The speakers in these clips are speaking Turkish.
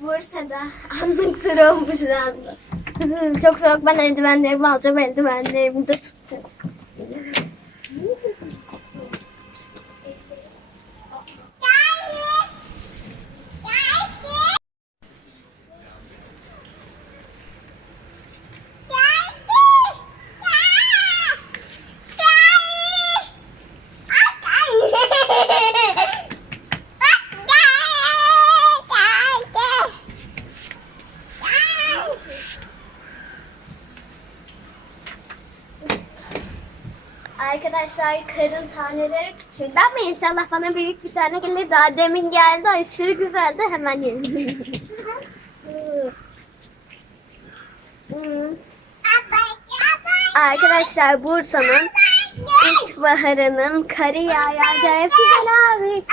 Bursa'da anlık tromboş yandı. Çok soğuk ben eldivenlerimi alacağım eldivenlerimi de tutacağım. Arkadaşlar karın taneleri küçük. Ama inşallah bana büyük bir tane gelir. Daha demin geldi. Aşırı güzeldi. Hemen yedim. Arkadaşlar Bursa'nın ilkbaharının karı yağacağı güzel abi.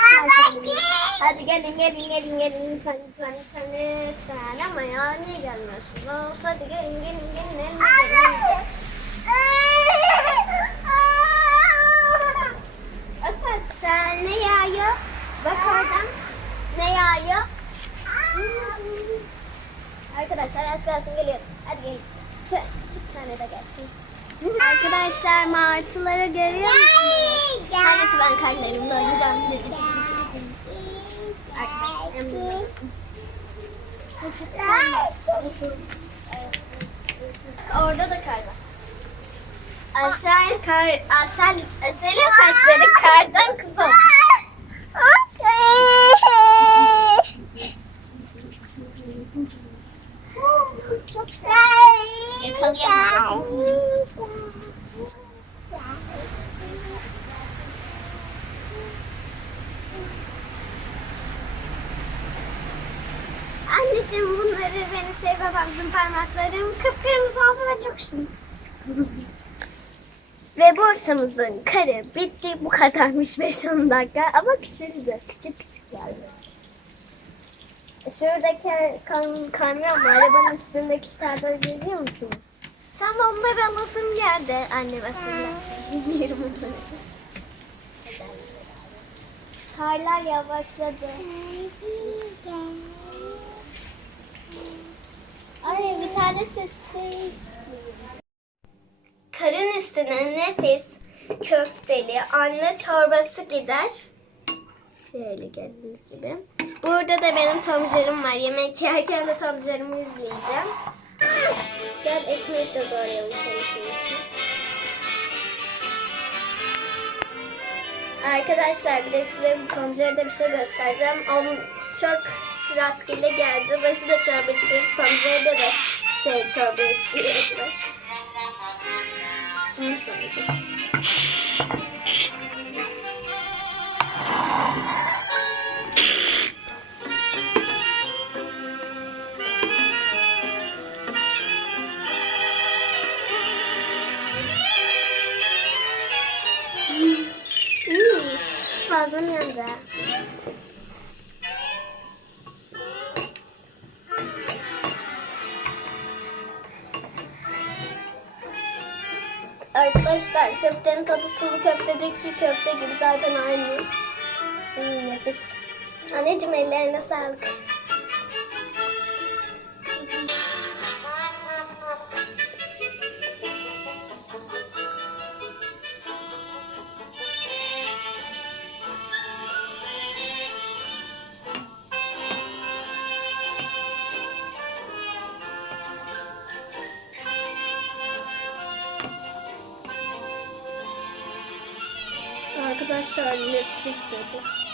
Hadi gelin gelin gelin gelin lütfen lütfen lütfen lütfen ama ya niye gelmiyorsunuz? Hadi gelin gelin gelin. gelin, gelin. Sen ne yağıyor? Bak oradan. Ne yağıyor? Arkadaşlar az kalsın geliyor. Hadi gelin. İki tane de gelsin. Arkadaşlar martıları görüyor musunuz? Tanesi ben karlarımla oynayacağım dedim. Orada da kar var. Asel kar, Asel, Asel'in saçları kardan kız olmuş. Anneciğim bunları benim şey babamın parmaklarım kıpkırmızı oldu ve çok şun. Ve borsamızın karı bitti. Bu kadarmış 5-10 dakika ama küçüldü. Küçük küçük geldi. Şuradaki kam kamyon var. Arabanın üstündeki kağıtları görüyor musunuz? Tam onları alasım geldi. Anne mesela. Bilmiyorum onları. Karlar yavaşladı. Ay bir tane sütü. Karın üstüne nefis köfteli anne çorbası gider. Şöyle gördüğünüz gibi. Burada da benim tomcarım var. Yemek yerken de tomcarımı izleyeceğim. Gel ekmek de doğrayalım senin için. Arkadaşlar bir de size bu tomcarda bir şey göstereceğim. Onun çok rastgele geldi. Burası da çorba içiyoruz. Tomcarda da şey çorba içiyoruz. Söyleyeceğim. Hmm, fazla yandı. Arkadaşlar köftenin tadı sulu köftedeki köfte gibi zaten aynı. Hmm, nefis. Anneciğim ellerine sağlık. Arkadaşlar nefis nefis.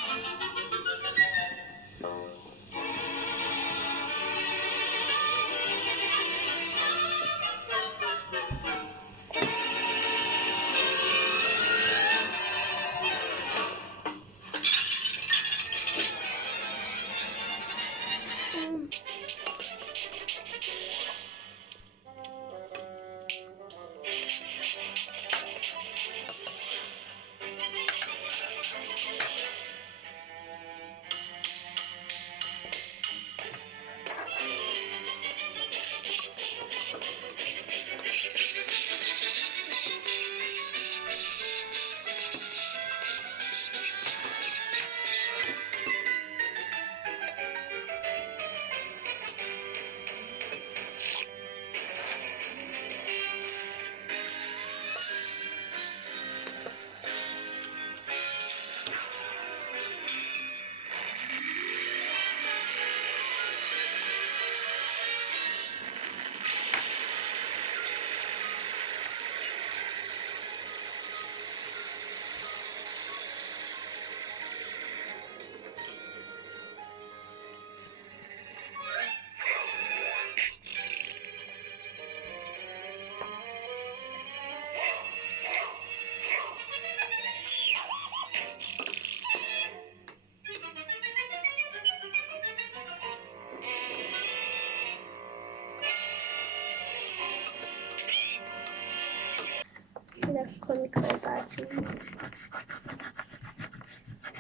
Komik oldu açım.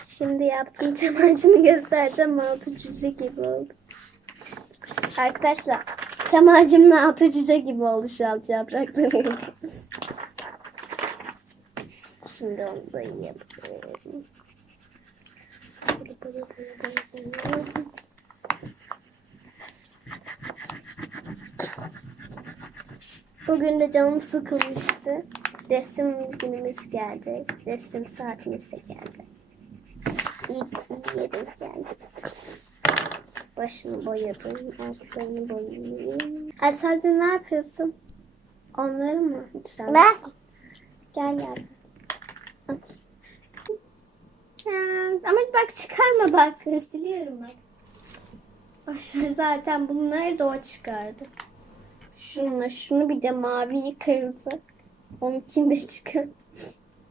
Şimdi yaptığım ağacını göstereceğim. Altı cüce gibi oldu. Arkadaşlar çam ağacımın altı cüce gibi oldu şu alt yaprakları. Şimdi onu da yapıyorum. Bugün de canım sıkılmıştı. Resim günümüz geldi. Resim saatimiz de geldi. İyi bir yere geldi. Başını boyadım. Altlarını boyayayım. Ay sadece ne yapıyorsun? Onları mı düzenliyorsun? Gel gel. Ama bak çıkarma bak. Siliyorum bak. Başını zaten bunları da o çıkardı. Şununla şunu bir de maviyi kırdı. Onunkini de çıkardı.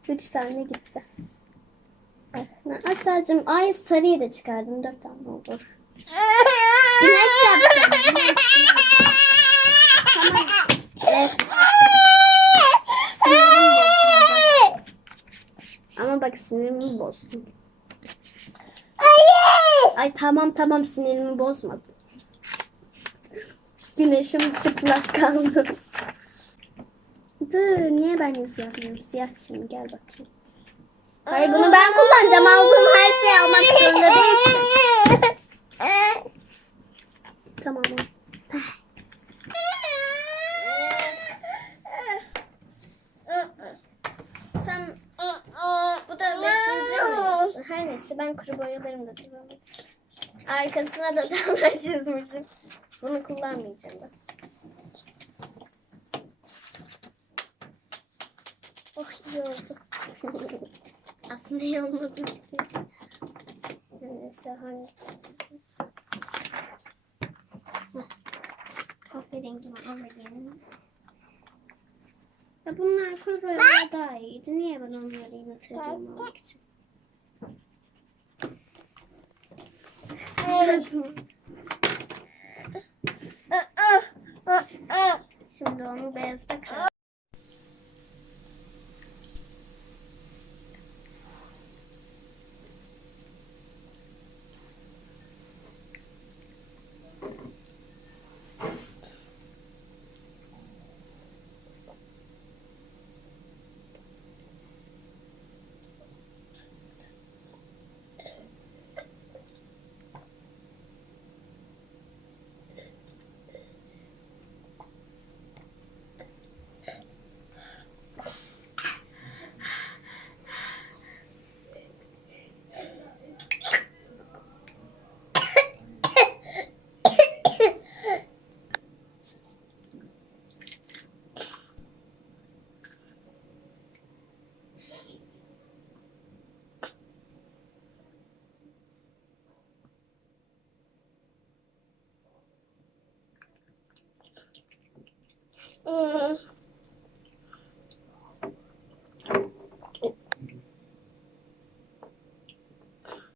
Üç tane gitti. Asalcığım ay sarıyı da çıkardım. Dört tane oldu. Güneş yapacağım. Tamam. Evet. Bak. Ama bak sinirimi bozdun. Ay tamam tamam sinirimi bozmadım. Güneşim çıplak kaldı. Dur niye ben yüz yapmıyorum? Siyah şimdi gel bakayım. Hayır bunu ben kullanacağım. Aldığım her şeyi almak zorunda değilsin. Tamam. Sen bu da beşinci mi? Her neyse ben kuru boyalarımla devam edeyim. Arkasına da dağlar çizmişim. Bunu kullanmayacağım ben. Oh iyi oldu. Aslında olmadı. Neyse hani. Kahverengimi alayım. Ya bunlar kuru boyalar daha iyiydi. Niye ben onları yine tırdım almak için? Şimdi onu beyazda kıralım. Mm.